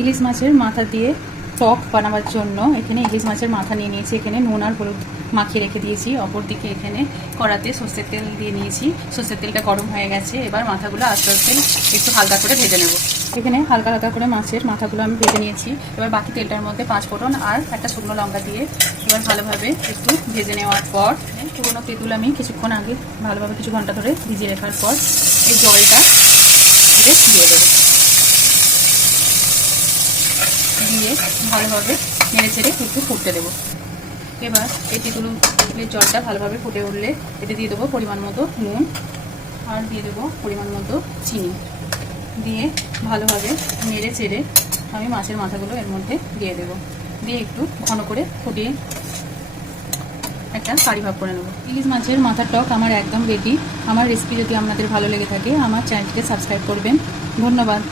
ইলিশ মাছের মাথা দিয়ে টক বানাবার জন্য এখানে ইলিশ মাছের মাথা নিয়ে নিয়েছি। এখানে নুন আর হলুদ মাখিয়ে রেখে দিয়েছি। অপরদিকে এখানে কড়াতে সর্ষের তেল দিয়ে নিয়েছি। সর্ষের তেলটা গরম হয়ে গেছে। এবার মাথাগুলো আস্তে আস্তে একটু হালকা করে ভেজে নেব। এখানে হালকা হালকা করে মাছের মাথাগুলো আমি ভেজে নিয়েছি। এবার বাকি তেলটার মধ্যে 5 ফোড়ন আর একটা শুকনো লঙ্কা দিয়ে এবার ভালোভাবে একটু ভেজে নেওয়ার পর পুরোনো তেঁতুল আমি কিছুক্ষণ আগে ভালোভাবে কিছু ঘন্টা ধরে ভিজিয়ে রাখার পর এই জলটা দিয়ে দেবো। দিয়ে ভালোভাবে নেড়ে চেড়ে একটু ফুটতে দেবো। এবার এই তেঁতুলের জলটা ভালোভাবে ফুটে উঠলে এতে দিয়ে দেবো পরিমাণ মতো নুন আর দিয়ে দেবো পরিমাণ মতো চিনি। দিয়ে ভালোভাবে নেড়ে চেড়ে আমি মাছের মাথাগুলো এর মধ্যে দিয়ে দেবো। দিয়ে একটু ঘন করে ফুটিয়ে একটা কারি ভাব করে নেবো। ইলিশ মাছের মাথার টক আমার একদম রেডি। আমার রেসিপি যদি আপনাদের ভালো লেগে থাকে আমার চ্যানেলটিকে সাবস্ক্রাইব করবেন। ধন্যবাদ।